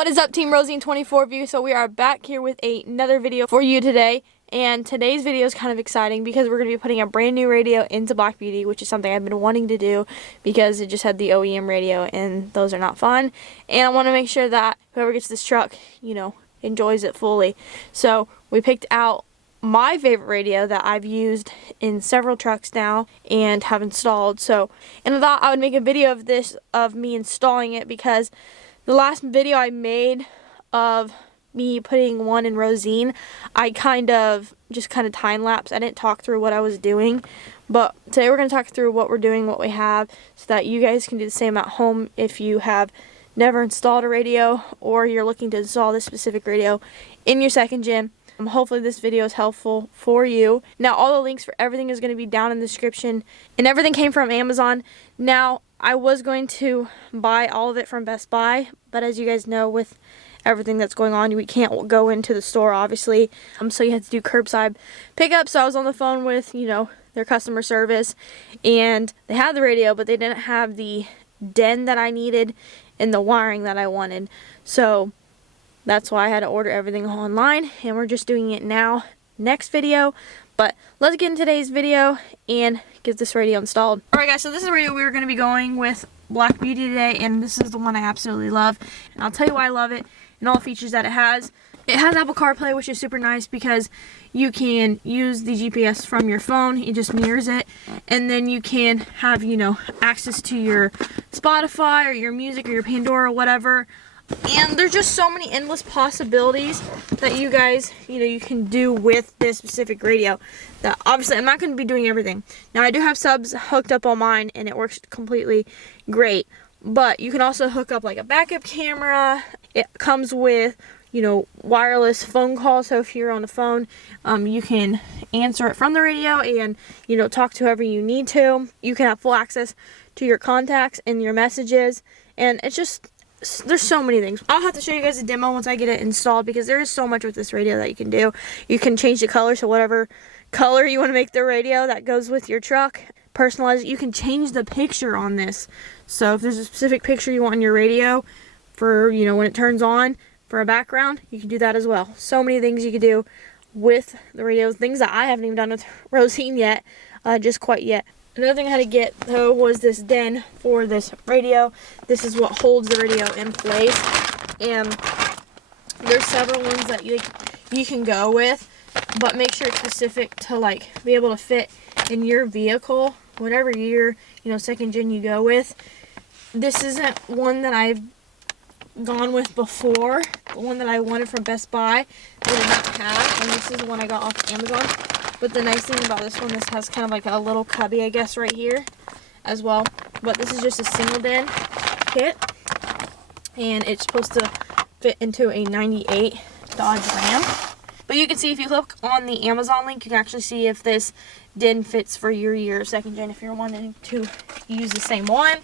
What is up, Team Rosine 24 view? So we are back here with another video for you today, and today's video is kind of exciting because we're going to be putting a brand new radio into Black Beauty, which is something I've been wanting to do because it just had the OEM radio and those are not fun, and I want to make sure that whoever gets this truck, enjoys it fully. So we picked out my favorite radio that I've used in several trucks now and have installed. And I thought I would make a video of this, of me installing it, because the last video I made of me putting one in Rosine, I kind of time lapse. I didn't talk through what I was doing, but today we're going to talk through what we're doing, what we have, so that you guys can do the same at home if you have never installed a radio or you're looking to install this specific radio in your second gen. Hopefully this video is helpful for you. Now all the links for everything is going to be down in the description, and everything came from Amazon. Now I was going to buy all of it from Best Buy, but as you guys know, with everything that's going on, we can't go into the store obviously, so you have to do curbside pickup. So I was on the phone with their customer service, and they had the radio but they didn't have the den that I needed and the wiring that I wanted, so that's why I had to order everything online, and we're just doing it now, next video. But let's get into today's video and get this radio installed. Alright guys, so this is the radio we're going to be going with Black Beauty today, and this is the one I absolutely love. And I'll tell you why I love it and all the features that it has. It has Apple CarPlay, which is super nice because you can use the GPS from your phone. It just mirrors it, and then you can have access to your Spotify or your music or your Pandora or whatever. And there's just so many endless possibilities that you guys, you can do with this specific radio. That obviously I'm not going to be doing everything. Now I do have subs hooked up on mine and it works completely great. But you can also hook up like a backup camera. It comes with, wireless phone calls. So if you're on the phone, you can answer it from the radio and, talk to whoever you need to. You can have full access to your contacts and your messages. And it's just, there's so many things. I'll have to show you guys a demo once I get it installed, because there is so much with this radio that you can do. You can change the color, so whatever color you want to make the radio that goes with your truck, personalize it. You can change the picture on this. So if there's a specific picture you want on your radio for, when it turns on for a background, you can do that as well. So many things you can do with the radio. Things that I haven't even done with Rosine yet, just quite yet. Another thing I had to get, though, was this den for this radio. This is what holds the radio in place. And there's several ones that you can go with, but make sure it's specific to be able to fit in your vehicle, whatever year, second gen you go with. This isn't one that I've gone with before. The one that I wanted from Best Buy, they did not have, and this is the one I got off Amazon. But the nice thing about this one, this has kind of like a little cubby, I guess, right here as well. But this is just a single den kit, and it's supposed to fit into a 98 Dodge Ram. But you can see, if you look on the Amazon link, you can actually see if this den fits for your year second gen, if you're wanting to use the same one.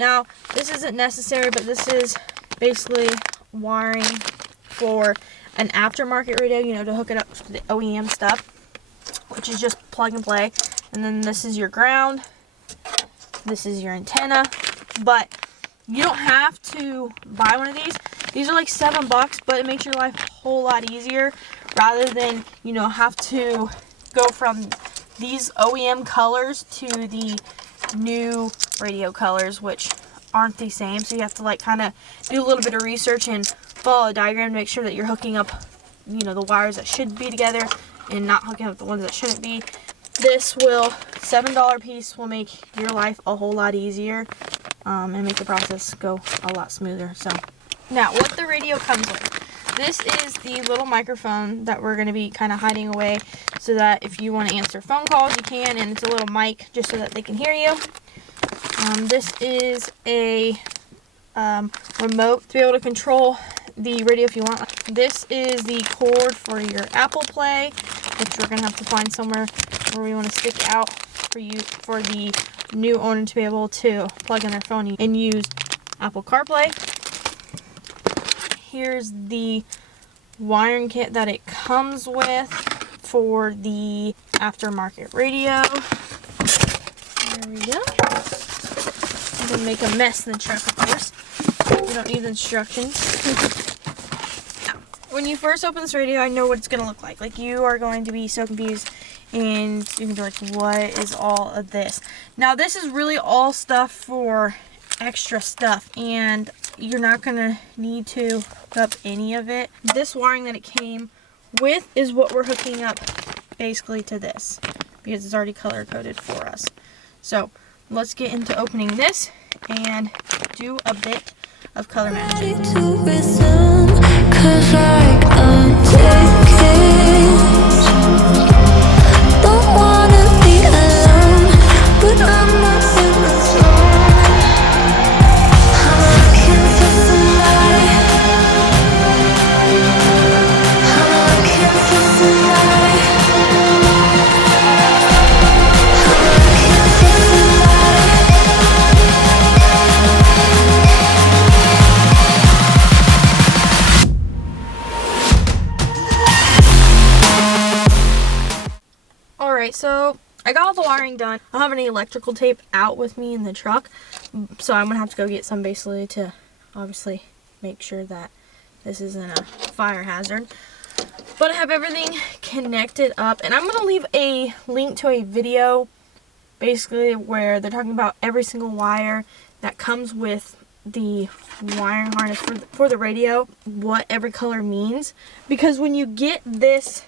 Now, this isn't necessary, but this is basically wiring for an aftermarket radio, to hook it up to the OEM stuff, which is just plug and play. And then this is your ground, this is your antenna. But you don't have to buy one of these. These are like $7, but it makes your life a whole lot easier, rather than have to go from these OEM colors to the new radio colors, which aren't the same. So you have to kind of do a little bit of research and follow a diagram to make sure that you're hooking up the wires that should be together and not hooking up the ones that shouldn't be. This will, $7 piece, will make your life a whole lot easier, and make the process go a lot smoother. So now, what the radio comes with. This is the little microphone that we're going to be kind of hiding away, so that if you want to answer phone calls, you can, and it's a little mic just so that they can hear you. This is a remote to be able to control the radio if you want. This is the cord for your Apple Play, which we're going to have to find somewhere where we want to stick out for the new owner to be able to plug in their phone and use Apple CarPlay. Here's the wiring kit that it comes with for the aftermarket radio. There we go. I'm going to make a mess in the truck, of course. We don't need instructions. when you first open this radio, I know what it's going to look like. Like, you are going to be so confused, and you're going to be like, what is all of this? Now, this is really all stuff for extra stuff, and you're not going to need to hook up any of it. This wiring that it came with is what we're hooking up basically to this, because it's already color coded for us. So, let's get into opening this and do a bit of color matching. Alright, so I got all the wiring done. I don't have any electrical tape out with me in the truck, so I'm going to have to go get some basically to obviously make sure that this isn't a fire hazard. But I have everything connected up, and I'm going to leave a link to a video basically where they're talking about every single wire that comes with the wiring harness for the radio, what every color means. Because when you get this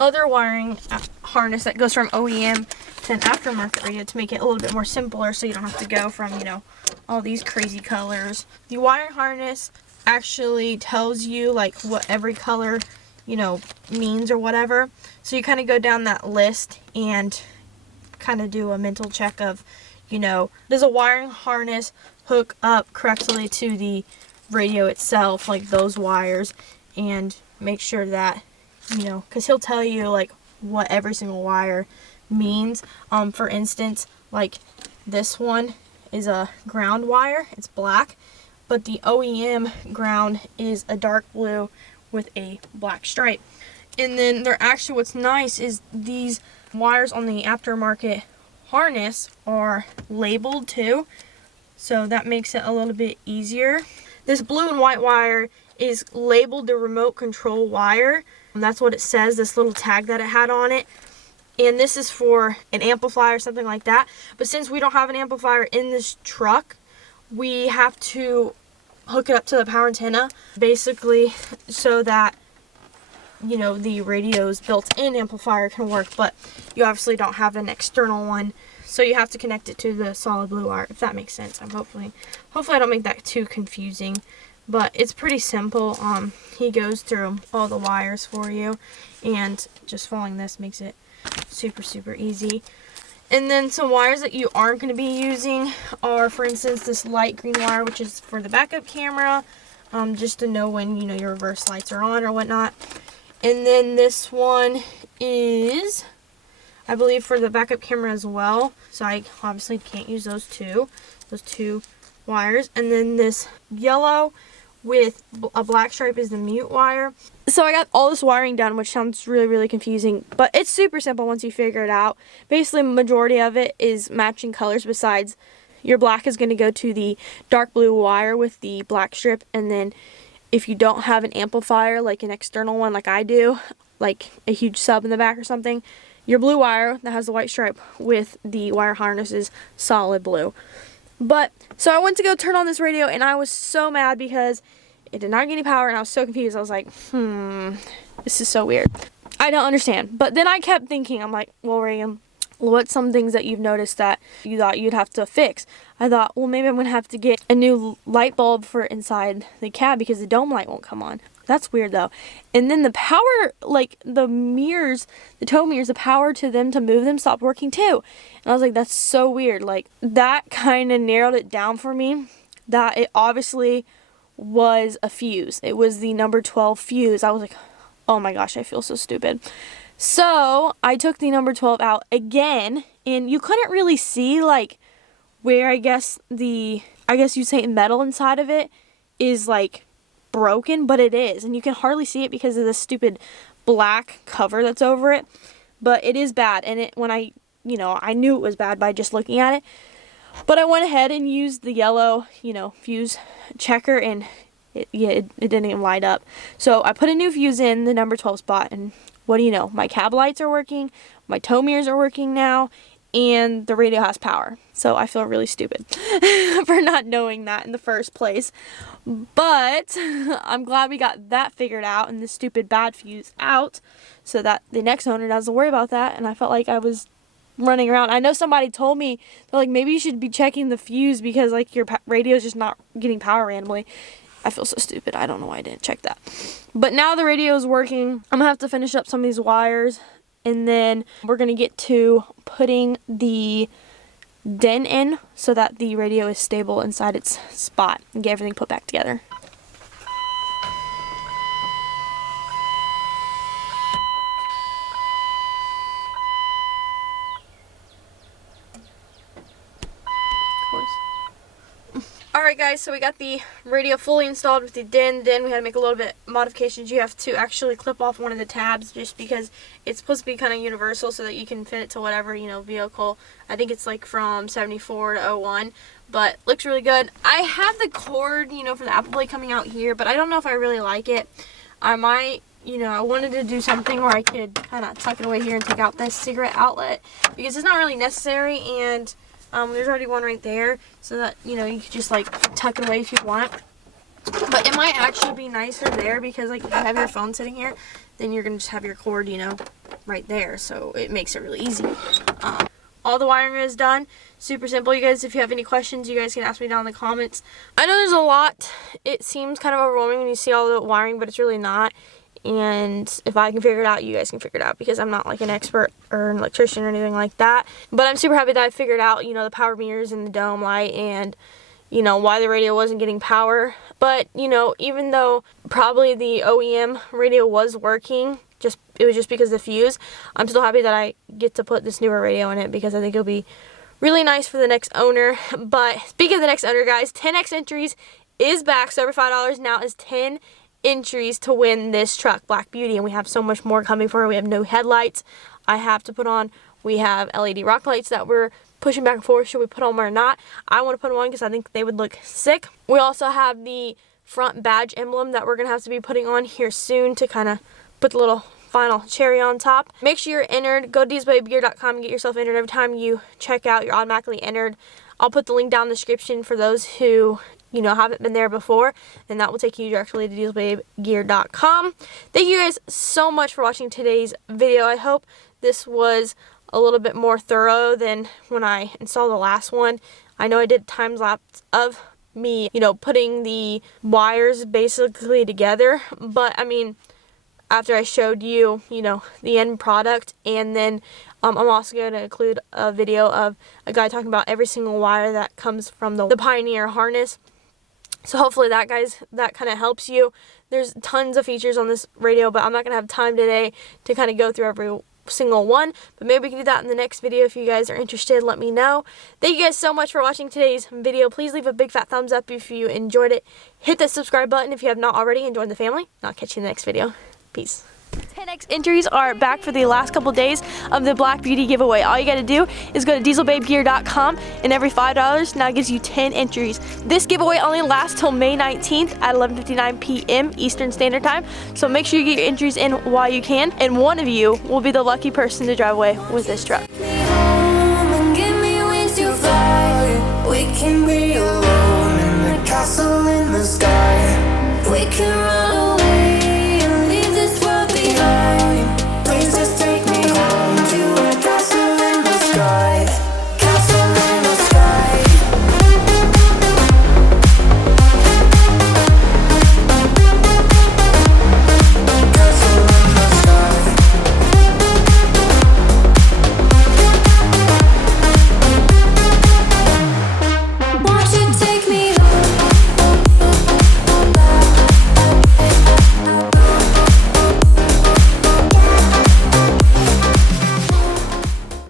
other wiring harness that goes from OEM to an aftermarket radio to make it a little bit more simpler, so you don't have to go from, you know, all these crazy colors. The wiring harness actually tells you like what every color, you know, means or whatever. So you kind of go down that list and kind of do a mental check of, you know, does a wiring harness hook up correctly to the radio itself, like those wires, and make sure that, you know, because he'll tell you like what every single wire means. For instance, like this one is a ground wire, it's black, but the OEM ground is a dark blue with a black stripe. And then they're actually, what's nice is these wires on the aftermarket harness are labeled too, so that makes it a little bit easier. This blue and white wire is labeled the remote control wire. That's what it says, this little tag that it had on it. And this is for an amplifier or something like that. But since we don't have an amplifier in this truck, we have to hook it up to the power antenna, basically, so that, you know, the radio's built-in amplifier can work. But you obviously don't have an external one, so you have to connect it to the solid blue wire, if that makes sense. Hopefully I don't make that too confusing. But it's pretty simple. He goes through all the wires for you, and just following this makes it super easy. And then some wires that you aren't going to be using are, for instance, this light green wire, which is for the backup camera, just to know when, you know, your reverse lights are on or whatnot. And then this one is, I believe, for the backup camera as well, so I obviously can't use those two wires. And then this yellow with a black stripe is the mute wire. So I got all this wiring done, which sounds really confusing, but it's super simple once you figure it out. Basically, majority of it is matching colors. Besides, your black is going to go to the dark blue wire with the black strip, and then if you don't have an amplifier, like an external one like I do, like a huge sub in the back or something, your blue wire that has the white stripe with the wire harness is solid blue. But, so I went to go turn on this radio, and I was so mad because it did not get any power, and I was so confused. I was like, this is so weird. I don't understand. But then I kept thinking, I'm like, well, Reagan, what's some things that you've noticed that you thought you'd have to fix? I thought, well, maybe I'm going to have to get a new light bulb for inside the cab because the dome light won't come on. That's weird, though. And then the power, like the mirrors, the tow mirrors, the power to them to move them stopped working too. And I was like, that's so weird. Like, that kind of narrowed it down for me, that it obviously was a fuse. It was the number 12 fuse. I was like, oh my gosh, I feel so stupid. So I took the number 12 out again, and you couldn't really see like where I guess you'd say metal inside of it is like broken, but it is, and you can hardly see it because of the stupid black cover that's over it. But it is bad, and I knew it was bad by just looking at it. But I went ahead and used the yellow, fuse checker, and it didn't even light up. So I put a new fuse in the number 12 spot, and what do you know? My cab lights are working, my tow mirrors are working now, and the radio has power. So I feel really stupid for not knowing that in the first place. But I'm glad we got that figured out and the stupid bad fuse out so that the next owner doesn't worry about that. And I felt like I was running around. I know somebody told me, they're like, maybe you should be checking the fuse because like your radio is just not getting power randomly. I feel so stupid. I don't know why I didn't check that. But now the radio is working. I'm gonna have to finish up some of these wires, and then we're gonna get to putting the den in so that the radio is stable inside its spot and get everything put back together. Alright guys, so we got the radio fully installed with the den. Then we had to make a little bit modifications. You have to actually clip off one of the tabs just because it's supposed to be kind of universal so that you can fit it to whatever, you know, vehicle. I think it's like from 74 to 01, but looks really good. I have the cord, you know, for the Apple Play coming out here, but I don't know if I really like it. I might, you know, I wanted to do something where I could kind of tuck it away here and take out this cigarette outlet because it's not really necessary, and there's already one right there, so that, you know, you could just like tuck it away if you want. But it might actually be nicer there because like if you have your phone sitting here, then you're gonna just have your cord, you know, right there, so it makes it really easy. All the wiring is done. Super simple. You guys, if you have any questions, you guys can ask me down in the comments. I know there's a lot. It seems kind of overwhelming when you see all the wiring, but it's really not. And if I can figure it out, you guys can figure it out because I'm not like an expert or an electrician or anything like that. But I'm super happy that I figured out, you know, the power mirrors and the dome light and, you know, why the radio wasn't getting power. But, you know, even though probably the OEM radio was working, it was just because of the fuse, I'm still happy that I get to put this newer radio in it because I think it'll be really nice for the next owner. But speaking of the next owner, guys, 10x entries is back. So every $5 now is 10 entries to win this truck, Black Beauty, and we have so much more coming for her. We have no headlights I have to put on. We have LED rock lights that we're pushing back and forth. Should we put them on or not? I want to put them on because I think they would look sick. We also have the front badge emblem that we're going to have to be putting on here soon to kind of put the little final cherry on top. Make sure you're entered. Go to dieselbabegear.com and get yourself entered. Every time you check out, you're automatically entered. I'll put the link down in the description for those who, you know, haven't been there before, and that will take you directly to dieselbabegear.com. Thank you guys so much for watching today's video. I hope this was a little bit more thorough than when I installed the last one. I know I did time lapse of me, you know, putting the wires basically together, but I mean, after I showed you, you know, the end product, and then I'm also going to include a video of a guy talking about every single wire that comes from the Pioneer harness. So hopefully that, guys, that kind of helps you. There's tons of features on this radio, but I'm not going to have time today to kind of go through every single one. But maybe we can do that in the next video. If you guys are interested, let me know. Thank you guys so much for watching today's video. Please leave a big fat thumbs up if you enjoyed it. Hit that subscribe button if you have not already, and join the family. I'll catch you in the next video. Peace. 10x entries are back for the last couple days of the Black Beauty giveaway. All you got to do is go to dieselbabegear.com, and every $5 now gives you 10 entries. This giveaway only lasts till May 19th at 11:59 p.m. Eastern Standard Time. So make sure you get your entries in while you can, and one of you will be the lucky person to drive away with this truck. We can